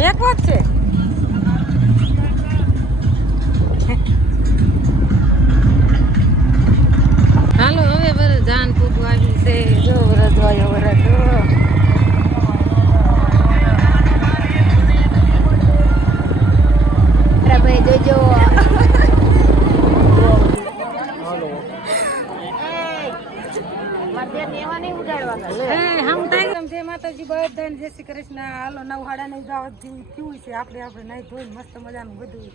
મેકો જ છે. હાલો હવે વર જાન પૂગવા આવી છે. જો વરજવાયો વરજ ભાઈ જોજો. માતાજી બધાને જય શ્રી કૃષ્ણ. હાલો 9:30 થયું છે. આપણે નાઈ ધોઈ મસ્ત મજાનું બધું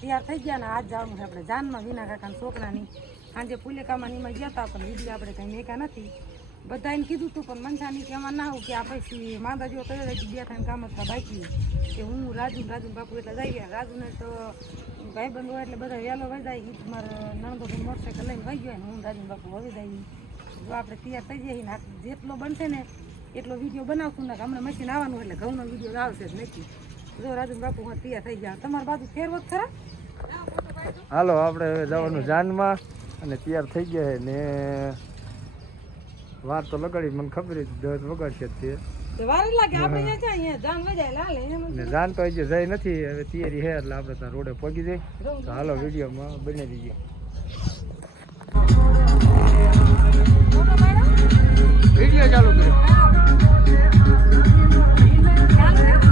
તૈયાર થઈ ગયા ને આજ જવાનું છે આપણે જાનમાં વિના કાકાના છોકરાની. સાંજે પુલેકામાં નીમાં ગયા હતા પણ વિડીયો આપણે કંઈ મેકા નથી. બધાને કીધું હતું પણ મનસાની કે એમાં ના હોવું કે આ પછી માંદા જેવો કર્યો બે થઈને કામ હતા બાકી કે હું રાજુ બાપુ એટલે જઈ ગયા. રાજુને તો ભાઈ બંધ હોય એટલે બધા વહેલો વહી જાય. મારા નણંદો મોટરસાઇકલ લઈને વહી ગયો ને હું રાજુ બાપુ હવે જઈએ. જો આપણે તૈયાર થઈ જઈએ ને જેટલો બનશે ને એટલો વિડીયો બનાવશું ને હમણાં મશીન આવવાનું એટલે ઘઉંનો વિડીયો આવશે જ નથી. જો રાજુ બાપુ હું તૈયાર થઈ ગયા. તમારી બાજુ ફેરવો ખરા? હાલો આપણે જવાનું જાનમાં અને તૈયાર થઈ ગયા ને વાર તો લગાડી મને ખબર જ 10 વગાડશે તે વાર લાગે. આપણે અહીંયા જાન વજાય લાલે ને જાન તો હજી જઈ નથી. હવે તૈયારી છે એટલે આપણે ત્યાં રોડે પહોંચી જઈએ. તો હાલો વિડીયોમાં બની દઈએ. વિડીયો ચાલુ કર્યો.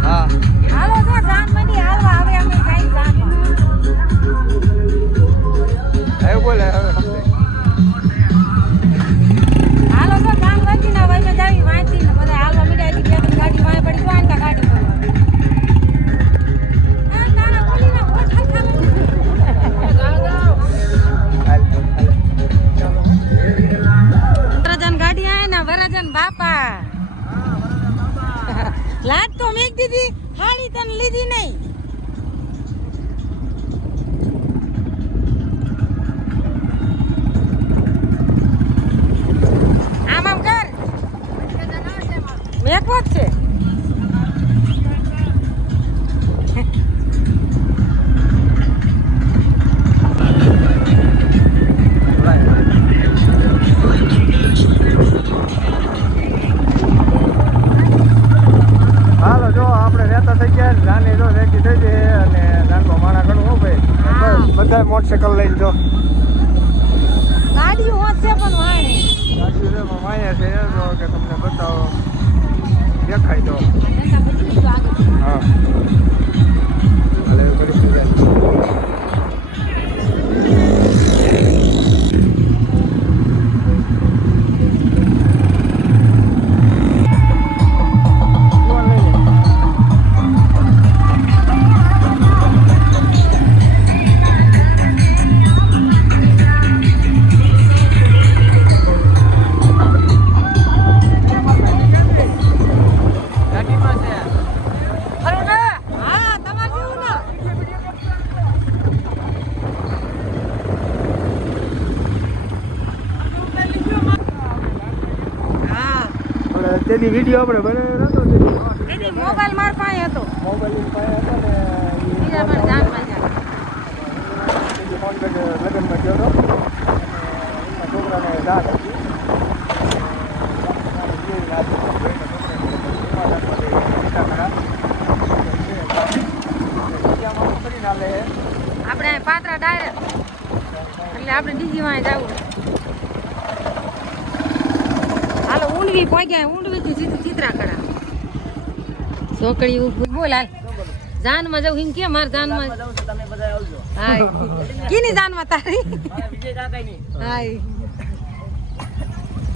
હા હાલો તો જાન મંડી હાલવા હવે અમે જઈ જાનમાં. હવે બોલે હવે હાલો તો જાન મંડી ના વઈને જાવી વાંચી ને બધા હાલવા મીડા હતી. બે ગાડી વાય પડી તો આનકા ગાડી પર આ નાના બોલીના ફોટા વરજન ગાડી આય ને વરજન બાપા લાજ તો મેક દીધી હાડી તને લીધી નહીં. આમ આમ કર મેકો જ છે. હાલો જો આપણે રહેતા થઈ ગયા. જાની જો રેડી થઈ જાય અને જાનમાં માણા ઘણું હો ભાઈ. બધા મોટરસાઇકલ લઈને જો ગાડી હોત છે પણ વાણે ગાડી છે માયા છે જો કે તમને બતાવો દેખાય તો હા હાલે કરી દીધા. તેની વિડીયો આપણે બનાવ્યો હતો. એની મોબાઈલ માર પાસે હતો. મોબાઈલ પાસે હતો ને બીજા પણ જાનમાં જા ફોન કરી લગ્નમાં ગયો હતો અને એમના છોકરાને દાદ હતી. આપણે પાત્રા ડાયરેક્ટ એટલે આપણે ડીજીમાં જવું. હાલો ઊંડવી પહોંચ્યા. ઊંડવી થી સીધું ચિત્રાકડા છોકરી બોલ હાલ જાનમાં જવું એમ કે મારે જાનમાં હા કીની જાનમાં તારી હા.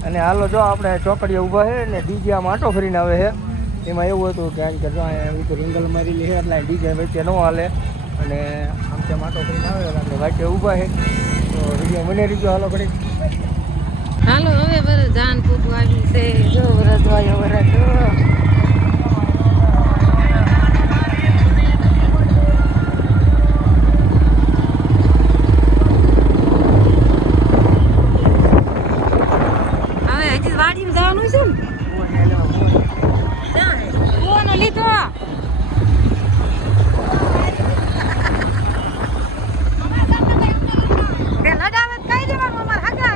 અને હાલો જો આપણે ચોકડીએ ઊભા છે ને ડીજે આમ આટો ફરીને આવે છે. એમાં એવું હતું કે જો અહીંયા રીંગલ મારેલી છે એટલે ડીજે વચ્ચે ન હાલે અને આમ તેમ આટો ફરીને આવે એટલે વાંચે ઊભા છે. તો વિડીયો મને રીજો હાલો ઘડી. હાલો હવે વર જાન પૂગવા આવી છે. જો વરજવાયો વરજ હવે હજી વાડીમાં જવાનું છે ને કુવાનો લીધો. લગાવે કઈ દેવાનું અમારે હગા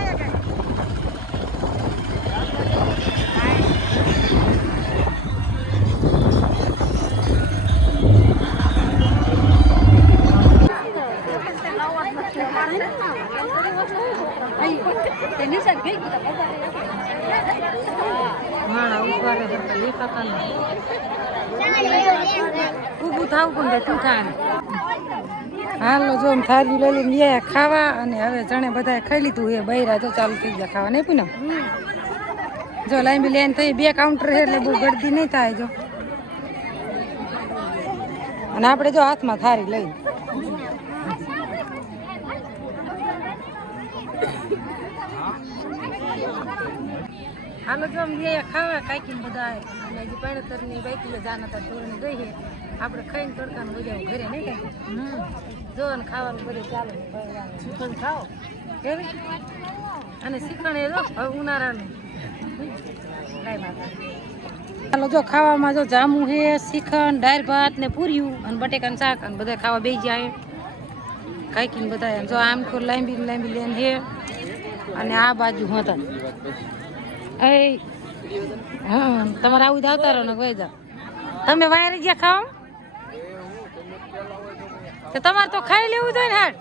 ઉભા રહે દેખાતા ને ઊભું થાવ પણ તું થાય હાલો જો થાળી લઈ લઈને ગયા ખાવા અને હવે જણે બધા ખાઈ લીધું એ બૈરા જો ચાલુ થઈ ગયા ખાવા નહીં પૂનમ જો લાંબી લાઈન થઈ 2 કાઉન્ટર છે એટલે બહુ ગળદી નહીં થાય જો અને આપણે જો હાથમાં થાળી લઈ હાલો જો અમે ખાવા કાંઈક બધા અને હજી 75 ની બાઈકી જાના હતા ધોરણ ગઈ છે આપણે ખાઈને તડકાનું મજા ઘરે નહીં કાંઈ જો ને ખાવાનું બધું ચાલે શ્રીખંડ ખાઓ કેવી અને શ્રીખંડ એ જો હવે ઉનાળાનું કાંઈ વાત ચાલો જો ખાવામાં જો જામું છે શ્રીખંડ દાળ ભાત ને પૂર્યું અને બટેકાનું શાક અને બધા ખાવા બેસી જાય કાંઈક બધા જો આમ તો લાંબી લેન છે અને આ બાજુ હતા એ હા તમારે આવું જ આવતા રહો ને કોઈ જાઓ તમે વાયરે ગયા ખાવા તો તમારે તો ખાઈ લેવું જોઈએ ને હાડ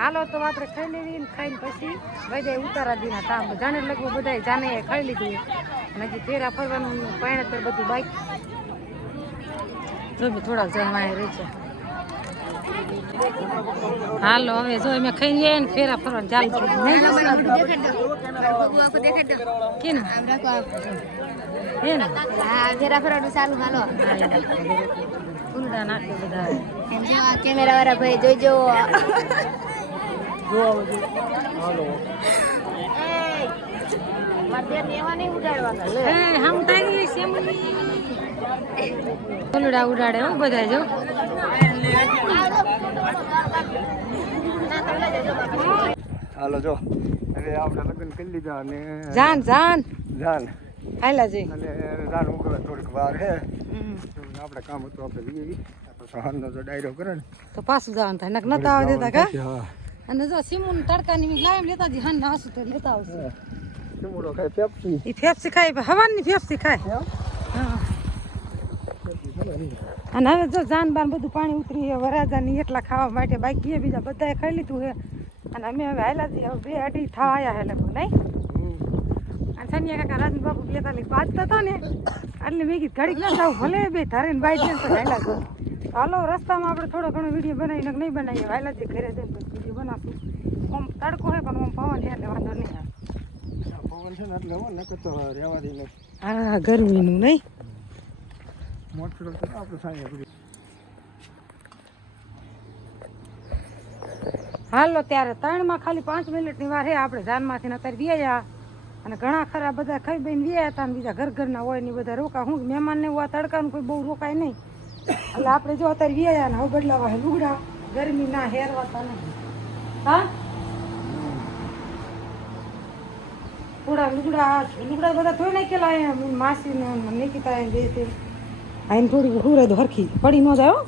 હાલો તો આપણે ખાઈ લેવી ને ખાઈને પછી બધા ઉતારા દીના કામ જાણે લગભગ બધા જાને ખાઈ લીધું અને હજી ફેરા ફરવાનું પાણી બધું બાકી જો થોડાક જણ વાય રહી છે હાલો હવે જો અમે ખાઈ લઈએ ને ફેરા ફરવાનું ચાલુ કરી ફેરા ફરવાનું ચાલુ હાલો ફૂલડા નાખે બધા કેમેરા વાળા ભાઈ જોઈજો ફૂલડા ઉડાડે હો બધા જો હાલો જો હવે આપણે લગ્ન કરી લીધા અને જાન જાન જાન હાલા જઈ અને જાન ઉગવે થોડીક વાર હે આપણે કામ હતું આપણે લઈએ સહારનો જો ડાયરો કરે ને તો પાછું જવાનું થાય નતા આવે દેતા કા હા અને જો સીમુન તડકાની મી લાઈમ લેતા જી હન હાસુ તો લેતા આવશે ચમડો ખાય પેપ્સી ઈ ફેફસી ખાય હવાની ફેફસી ખાય હા અને હવે જો જાન બાન બધું પાણી ઉતરી છે વરાજાની એટલા ખાવા માટે બાકી છે બીજા બધાએ ખાઈ લીધું છે અને અમે હવે હાલ્યા છીએ હવે 2-2:30 થવા આવ્યા હે લગભગ નહીં અને સનિયા કાકા રાજન બાપુ 42 બાજતા હતા ને એટલે મેં કીધું ઘડીક ના જાવ ભલે બે ધરીને બાઈક છે તો હાલ્યા છો હાલો રસ્તામાં આપણે થોડો ઘણો વિડીયો બનાવીને નહીં બનાવીએ હાલ્યા છીએ ઘરે જઈને પછી વિડીયો બનાવશું આમ તડકો હોય પણ આમ પવન છે એટલે વાંધો નહીં આવે પવન છે ને એટલે હો નકર તો રહેવા દે નહીં હા ગરમીનું નહીં મોટર તો આપણે સાંજે હાલો ત્યારે 3માં ખાલી 5 મિનિટની વાર હે આપણે જાનમાંથી અત્યારે વ્યાયા અને ઘણા ખરા બધા ખાઈ બઈને વ્યાયા હતા અને બીજા ઘરના હોય ને બધા રોકા હું મહેમાનને એવું આ તડકાનું કોઈ બહુ રોકાય નહીં એટલે આપણે જો અત્યારે વ્યાયા ને હવે બદલાવા હે લુગડા ગરમી ના હેરવાતા નહીં હા થોડા લુગડા બધા ધોઈ નાખેલા અહીંયા માસીને નિકિતા બે તે આઈને થોડી હુરે તો હરખી પડી ન જાય હો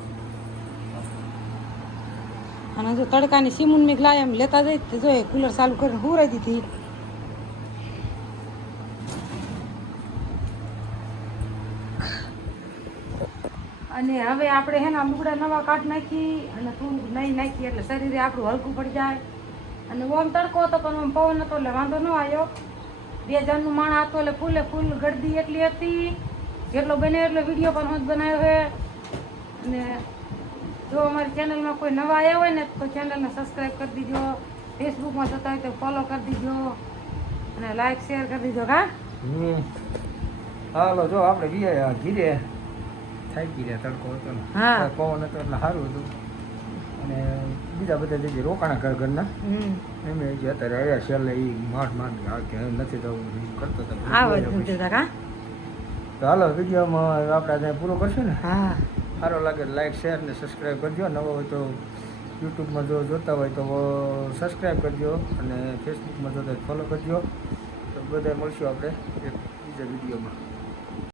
અને જો તડકાની સીમુન મેઘ લાય એમ લેતા જઈ તો જોઈએ કુલર ચાલુ કરીને હુરાઈ દીધી અને હવે આપણે હે ને લુગડા નવા કાઢ નાખી અને થોડુંક નહીં નાખી એટલે શરીરે આપણું હલકું પડી જાય અને ઓમ તડકો હતો પણ ઓમ પવન હતો એટલે વાંધો ન આવ્યો 2 જણનું માણા હતો એટલે ફૂલ ગળદી એટલી હતી જેટલો બને એટલો વિડીયો પણ હોત બનાવ્યો છે અને જો અમારી ચેનલમાં કોઈ નવા આવ્યા હોય ને તો ચેનલને સબસ્ક્રાઈબ કરી દીજો ફેસબુકમાં જોતા હોય તો ફોલો કરી દીજો અને લાઈક શેર કરી દીજો કા હાલો જો આપણે વ્યાયા ધીરે થાકી ગયા તડકો હતો ને હા પવન હતો એટલે સારું હતું અને બીજા બધા જગ્યાએ રોકાણા ઘરના એમ જે અત્યારે આવ્યા છેલ્લે એ માંડ કે નથી જવું કરતો હતો કા તો હાલો વિડીયોમાં આપણે ત્યાં પૂરો કરશું ને હા સારો લાગે લાઈક શેર ને સબસ્ક્રાઈબ કરજો નવો હોય તો યુટ્યુબમાં જો જોતા હોય તો સબસ્ક્રાઈબ કરજો અને ફેસબુકમાં જોતા હોય ફોલો કરજો તો બધા મળશું આપણે એક બીજા વિડીયોમાં